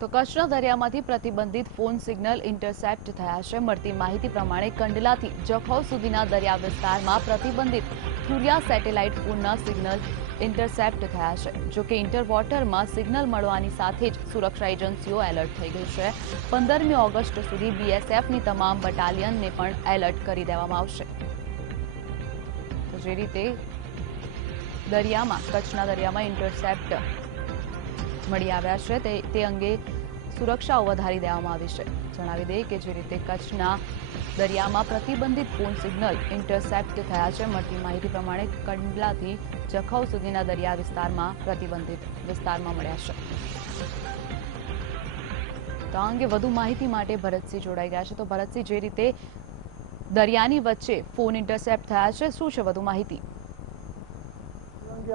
તો કચ્છના દરિયામાંથી પ્રતિબંધિત ફોન સિગ્નલ ઇન્ટરસેપ્ટ થયા છે। મળતી માહિતી પ્રમાણે કંડલાથી જખૌ સુધીના દરિયા વિસ્તારમાં પ્રતિબંધિત થુરિયા સેટેલાઇટ ફોનના સિગ્નલ ઇન્ટરસેપ્ટ થયા છે। જો કે ઇન્ટરવોટરમાં સિગ્નલ મળવાની સાથે જ સુરક્ષા એજન્સીઓ એલર્ટ થઈ ગઈ છે। 15મી ઓગસ્ટ સુધી બીએસએફની તમામ બટાલિયનને પણ એલર્ટ કરી દેવામાં આવશે। તો જે રીતે દરિયામાં કચ્છના દરિયામાં ઇન્ટરસેપ્ટ મળી આવ્યા છે તે અંગે સુરક્ષાઓ વધારી દેવામાં આવી છે। જણાવી દઈએ કે જે રીતે કચ્છના દરિયામાં પ્રતિબંધિત ફોન સિગ્નલ ઇન્ટરસેપ્ટ થયા છે। મળતી માહિતી પ્રમાણે કંડલાથી જખૌ સુધીના દરિયા વિસ્તારમાં પ્રતિબંધિત વિસ્તારમાં મળ્યા છે। તો આ અંગે વધુ માહિતી માટે ભરતસિંહ જોડાઈ ગયા છે। તો ભરતસિંહ, જે રીતે દરિયાની વચ્ચે ફોન ઇન્ટરસેપ્ટ થયા છે, શું છે વધુ માહિતી?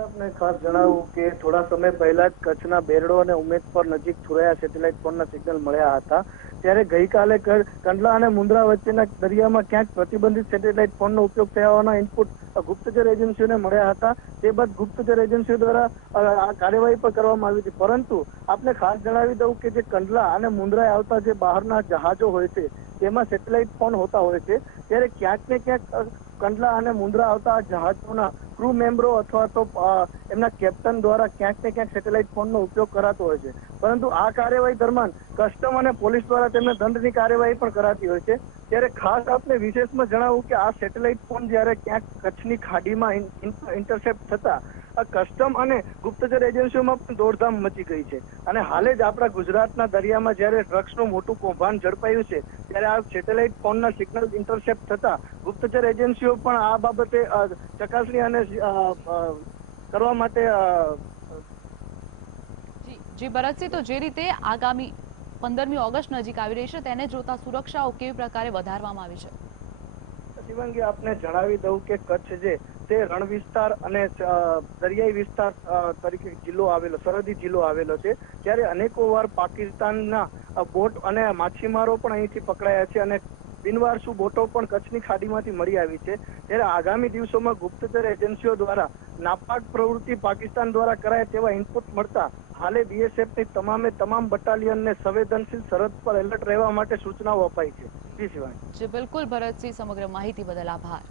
આપને ખાસ જણાવું કે થોડા સમય પહેલા જ કચ્છના બેરડો અને ઉમેદપર નજીક થુરાયા સેટેલાઇટ ફોનના સિગ્નલ મળ્યા હતા। ત્યારે ગઈકાલે કંડલા અને મુન્દ્રા વચ્ચેના દરિયામાં ક્યાંક પ્રતિબંધિત સેટેલાઇટ ફોનનો ઉપયોગ થયા હોવાના ઇનપુટ ગુપ્તચર એજન્સીઓને મળ્યા હતા। તે બાદ ગુપ્તચર એજન્સીઓ દ્વારા આ કાર્યવાહી પણ કરવામાં આવી હતી। પરંતુ આપને ખાસ જણાવી દઉં કે જે કંડલા અને મુન્દ્રાએ આવતા જે બહારના જહાજો હોય છે તેમાં સેટેલાઇટ ફોન હોતા હોય છે। ત્યારે ક્યાંક ને ક્યાંક કંડલા અને મુન્દ્રા આવતા જહાજોના ક્રૂ મેમ્બરો અથવા તો એમના કેપ્ટન દ્વારા ક્યાંક ને ક્યાંક સેટેલાઇટ ફોનનો ઉપયોગ કરાતો હોય છે। પરંતુ આ કાર્યવાહી દરમિયાન કસ્ટમ અને પોલીસ દ્વારા તેમને દંડની કાર્યવાહી પણ કરાતી હોય છે। ત્યારે ખાસ આપને વિશેષમાં જણાવું કે આ સેટેલાઇટ ફોન જ્યારે ક્યાંક કચ્છની ખાડીમાં ઇન્ટરસેપ્ટ થતા કસ્ટમ અને ગુપ્તચર એજન્સીઓમાં પણ દોડધામ મચી ગઈ છે। અને હાલે જ આપણા ગુજરાતના દરિયામાં જ્યારે ડ્રગ્સનું મોટું કૌભાંડ ઝડપાયું છે ત્યારે આ સેટેલાઇટ ફોનના સિગ્નલ ઇન્ટરસેપ્ટ થતા ગુપ્તચર એજન્સીઓ પણ આ બાબતે ચકાસણી અને કરવા માટે જી ભરતસિંહ, તો જે રીતે આગામી 15મી ઓગસ્ટ નજીક આવી રહી છે તેને જોતા સુરક્ષાઓ કેવી પ્રકારે વધારવામાં આવી છે? શિવાંગી, આપને જણાવી દઉં કે કચ્છ જે તે રણ વિસ્તાર અને દરિયાઈ વિસ્તાર તરીકે જિલ્લો આવેલો, સરહદી જિલ્લો આવેલો છે। ત્યારે અનેકો વાર પાકિસ્તાનના બોટ અને માછીમારો પણ અહીંથી પકડાયા છે અને બિનવારસુ બોટો પણ કચ્છની ખાડીમાંથી મળી આવી છે। ત્યારે આગામી દિવસોમાં ગુપ્તચર એજન્સીઓ દ્વારા નાપાક પ્રવૃત્તિ પાકિસ્તાન દ્વારા કરાય તેવા ઇનપુટ મળતા હાલે બીએસએફની તમામ બટાલિયનને સંવેદનશીલ સરહદ પર એલર્ટ રહેવા માટે સૂચનાઓ અપાઈ છે। જી શિવાંગી। જી બિલકુલ ભરતસિંહ, સમગ્ર માહિતી બદલ આભાર।